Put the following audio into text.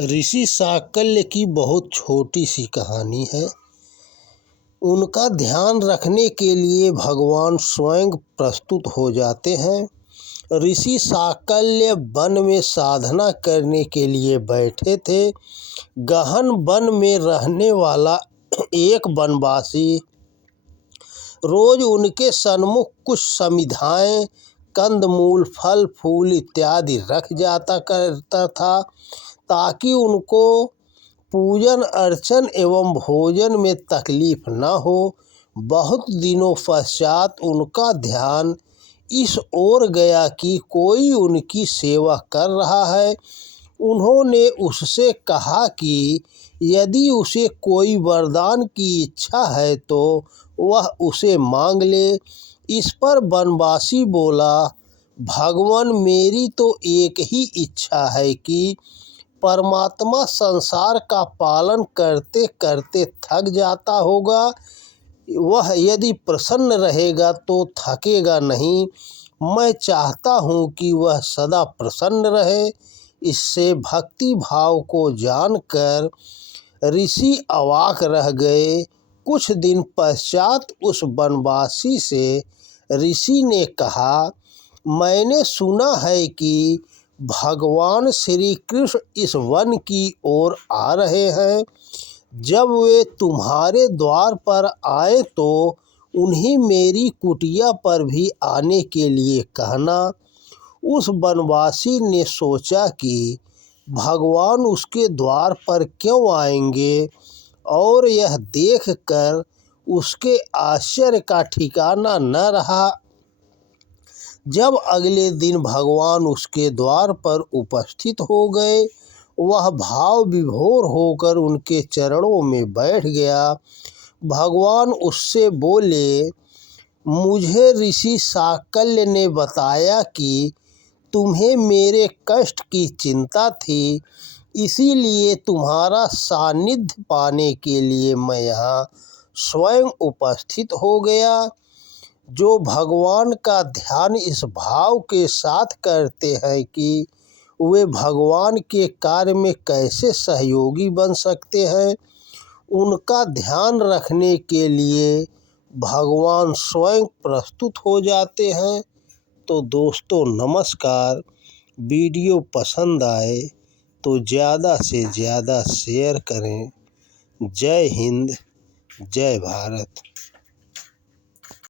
ऋषि साकल्य की बहुत छोटी सी कहानी है। उनका ध्यान रखने के लिए भगवान स्वयं प्रस्तुत हो जाते हैं। ऋषि साकल्य वन में साधना करने के लिए बैठे थे। गहन वन में रहने वाला एक वनवासी रोज उनके सन्मुख कुछ समिधाएं, कंदमूल, फल फूल इत्यादि रख जाता करता था, ताकि उनको पूजन अर्चन एवं भोजन में तकलीफ न हो। बहुत दिनों पश्चात उनका ध्यान इस ओर गया कि कोई उनकी सेवा कर रहा है। उन्होंने उससे कहा कि यदि उसे कोई वरदान की इच्छा है तो वह उसे मांग ले। इस पर वनवासी बोला, भगवान, मेरी तो एक ही इच्छा है कि परमात्मा संसार का पालन करते करते थक जाता होगा। वह यदि प्रसन्न रहेगा तो थकेगा नहीं। मैं चाहता हूँ कि वह सदा प्रसन्न रहे। इससे भक्ति भाव को जानकर ऋषि अवाक रह गए। कुछ दिन पश्चात उस वनवासी से ऋषि ने कहा, मैंने सुना है कि भगवान श्री कृष्ण इस वन की ओर आ रहे हैं। जब वे तुम्हारे द्वार पर आए तो उन्हें मेरी कुटिया पर भी आने के लिए कहना। उस वनवासी ने सोचा कि भगवान उसके द्वार पर क्यों आएंगे, और यह देखकर उसके आश्चर्य का ठिकाना न रहा। जब अगले दिन भगवान उसके द्वार पर उपस्थित हो गए, वह भाव विभोर होकर उनके चरणों में बैठ गया। भगवान उससे बोले, मुझे ऋषि साकल्य ने बताया कि तुम्हें मेरे कष्ट की चिंता थी, इसीलिए तुम्हारा सानिध्य पाने के लिए मैं यहाँ स्वयं उपस्थित हो गया। जो भगवान का ध्यान इस भाव के साथ करते हैं कि वे भगवान के कार्य में कैसे सहयोगी बन सकते हैं, उनका ध्यान रखने के लिए भगवान स्वयं प्रस्तुत हो जाते हैं। तो दोस्तों नमस्कार। वीडियो पसंद आए तो ज़्यादा से ज़्यादा शेयर करें। जय हिंद, जय भारत।